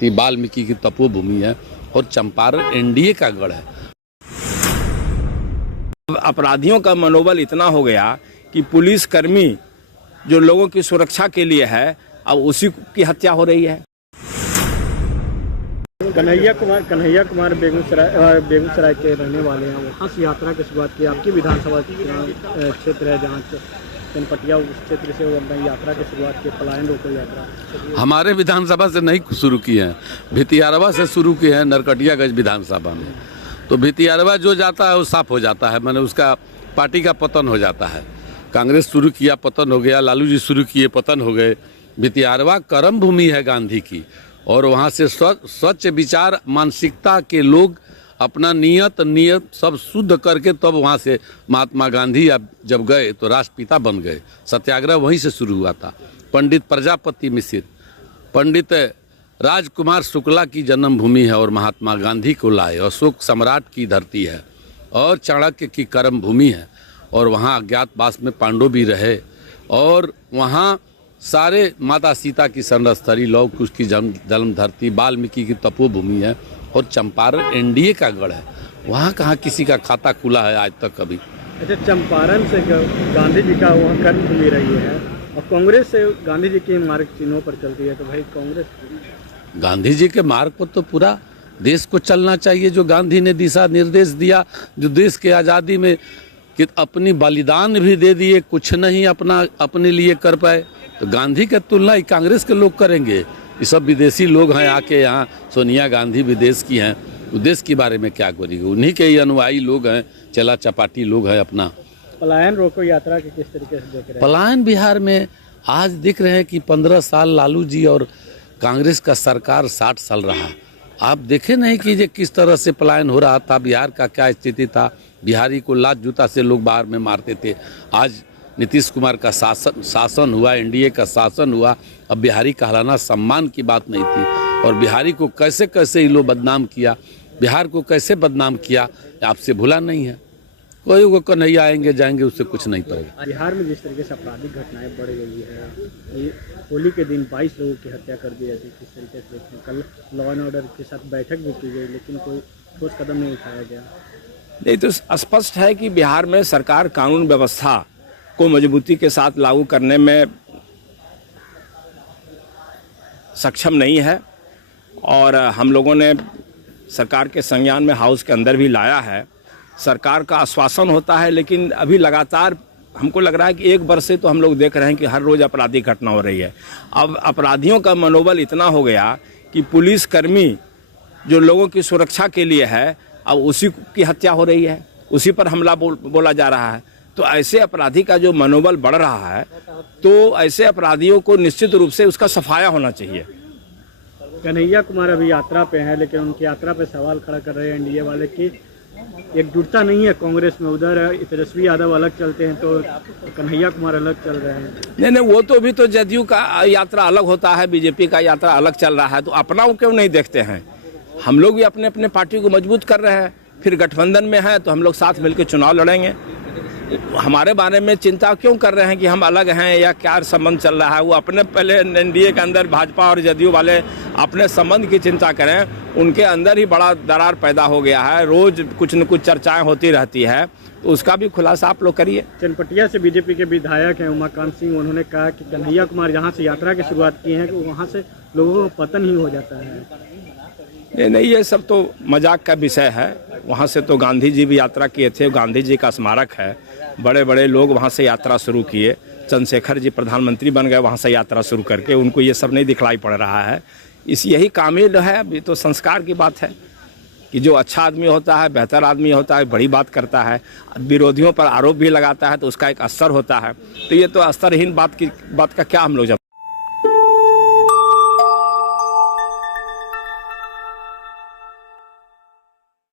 धरती, वाल्मीकि की तपोभूमि है और चंपारण एनडीए का गढ़ है। अपराधियों का मनोबल इतना हो गया कि पुलिसकर्मी जो लोगों की सुरक्षा के लिए है, अब उसी की हत्या हो रही है। कन्हैया कुमार बेगूसराय के रहने वाले हैं। वहाँ से यात्रा की शुरुआत की। आपकी विधानसभा क्षेत्र है जहाँ चनपटिया, उस क्षेत्र से अपनी यात्रा की शुरुआत की, पलायन रोको यात्रा। हमारे विधानसभा से नहीं शुरू किए हैं, भितियारवा से शुरू किए हैं, नरकटियागंज विधानसभा में। तो भितियारवा जो जाता है वो साफ हो जाता है, मैंने उसका पार्टी का पतन हो जाता है। कांग्रेस शुरू किया, पतन हो गया, लालू जी शुरू किए, पतन हो गए। भितियारवा कर्म भूमि है गांधी की, और वहाँ से स्वच्छ विचार मानसिकता के लोग अपना नियत सब शुद्ध करके तब वहाँ से महात्मा गांधी जब गए तो राष्ट्रपिता बन गए। सत्याग्रह वहीं से शुरू हुआ था। पंडित प्रजापति मिश्र, पंडित राजकुमार शुक्ला की जन्मभूमि है और महात्मा गांधी को लाए। अशोक सम्राट की धरती है और चाणक्य की कर्म भूमि है, और वहाँ अज्ञातवास में पांडव भी रहे, और वहाँ सारे माता सीता की संरस्थली, लौह कुश की जन्म धरती, वाल्मीकि की तपोभूमि है और चंपारण एनडीए का गढ़ है। वहाँ कहाँ किसी का खाता खुला है आज तक कभी। अच्छा, चंपारण से गांधी जी का वहाँ कर्म भूमि रही है, और कांग्रेस से गांधी जी के मार्ग चिन्हों पर चलती है, तो भाई कांग्रेस गांधी जी के मार्ग पर तो पूरा देश को चलना चाहिए। जो गांधी ने दिशा निर्देश दिया, जो देश के आज़ादी में कि अपनी बलिदान भी दे दिए, कुछ नहीं अपने लिए कर पाए, तो गांधी के तुलना ही कांग्रेस के लोग करेंगे। ये सब विदेशी लोग हैं आके यहाँ, सोनिया गांधी विदेश की हैं, देश के बारे में क्या करेंगे? उन्हीं के ही अनुयायी लोग हैं, चला चपाटी लोग हैं अपना। पलायन रोको यात्रा की किस तरीके से देख रहे हैं? पलायन बिहार में आज दिख रहे हैं कि 15 साल लालू जी और कांग्रेस का सरकार 60 साल रहा। आप देखे नहीं कि ये किस तरह से पलायन हो रहा था, बिहार का क्या स्थिति था। बिहारी को लात जूता से लोग बाहर में मारते थे। आज नीतीश कुमार का शासन हुआ, एनडीए का शासन हुआ, अब बिहारी कहलाना सम्मान की बात नहीं थी। और बिहारी को कैसे कैसे ये लोग बदनाम किया, बिहार को कैसे बदनाम किया, आपसे भूला नहीं है। कोई वो कन्हैया आएंगे जाएंगे, उससे कुछ नहीं पड़ेगा। बिहार में जिस तरीके से आपराधिक घटनाएं बढ़ गई है, ये होली के दिन 22 लोगों की हत्या कर दी जाती, किस तरीके से देखें? कल लॉ एंड ऑर्डर के साथ बैठक भी की गई, लेकिन कोई ठोस कदम नहीं उठाया गया। नहीं, तो स्पष्ट है कि बिहार में सरकार कानून व्यवस्था को मजबूती के साथ लागू करने में सक्षम नहीं है, और हम लोगों ने सरकार के संज्ञान में हाउस के अंदर भी लाया है। सरकार का आश्वासन होता है, लेकिन अभी लगातार हमको लग रहा है कि 1 वर्ष से तो हम लोग देख रहे हैं कि हर रोज़ आपराधिक घटना हो रही है। अब अपराधियों का मनोबल इतना हो गया कि पुलिसकर्मी जो लोगों की सुरक्षा के लिए है, अब उसी की हत्या हो रही है, उसी पर हमला बोला जा रहा है। तो ऐसे अपराधी का जो मनोबल बढ़ रहा है, तो ऐसे अपराधियों को निश्चित रूप से उसका सफाया होना चाहिए। कन्हैया कुमार अभी यात्रा पे हैं, लेकिन उनकी यात्रा पे सवाल खड़ा कर रहे हैं एनडीए वाले कि एकजुटता नहीं है कांग्रेस में। उधर तेजस्वी यादव अलग चलते हैं तो कन्हैया कुमार अलग चल रहे हैं। नहीं, वो तो भी तो जदयू का यात्रा अलग होता है, बीजेपी का यात्रा अलग चल रहा है, तो अपना वो क्यों नहीं देखते हैं? हम लोग भी अपने अपने पार्टी को मजबूत कर रहे हैं, फिर गठबंधन में है तो हम लोग साथ मिलकर चुनाव लड़ेंगे। हमारे बारे में चिंता क्यों कर रहे हैं कि हम अलग हैं या क्या संबंध चल रहा है? वो अपने पहले एनडीए के अंदर भाजपा और जदयू वाले अपने संबंध की चिंता करें। उनके अंदर ही बड़ा दरार पैदा हो गया है, रोज कुछ न कुछ चर्चाएं होती रहती है, तो उसका भी खुलासा आप लोग करिए। चनपटिया से बीजेपी के विधायक हैं उमाकांत सिंह, उन्होंने कहा कि कन्हैया कुमार जहाँ से यात्रा की शुरुआत की है कि वहाँ से लोगों को पतन ही हो जाता है। नहीं, ये सब तो मजाक का विषय है। वहाँ से तो गांधी जी भी यात्रा किए थे, गांधी जी का स्मारक है, बड़े बड़े लोग वहाँ से यात्रा शुरू किए। चंद्रशेखर जी प्रधानमंत्री बन गए वहाँ से यात्रा शुरू करके, उनको ये सब नहीं दिखलाई पड़ रहा है। यही कामिल है। अभी तो संस्कार की बात है कि जो अच्छा आदमी होता है, बेहतर आदमी होता है, बड़ी बात करता है, विरोधियों पर आरोप भी लगाता है, तो उसका एक असर होता है। तो ये तो असरहीन बात का क्या हम लोग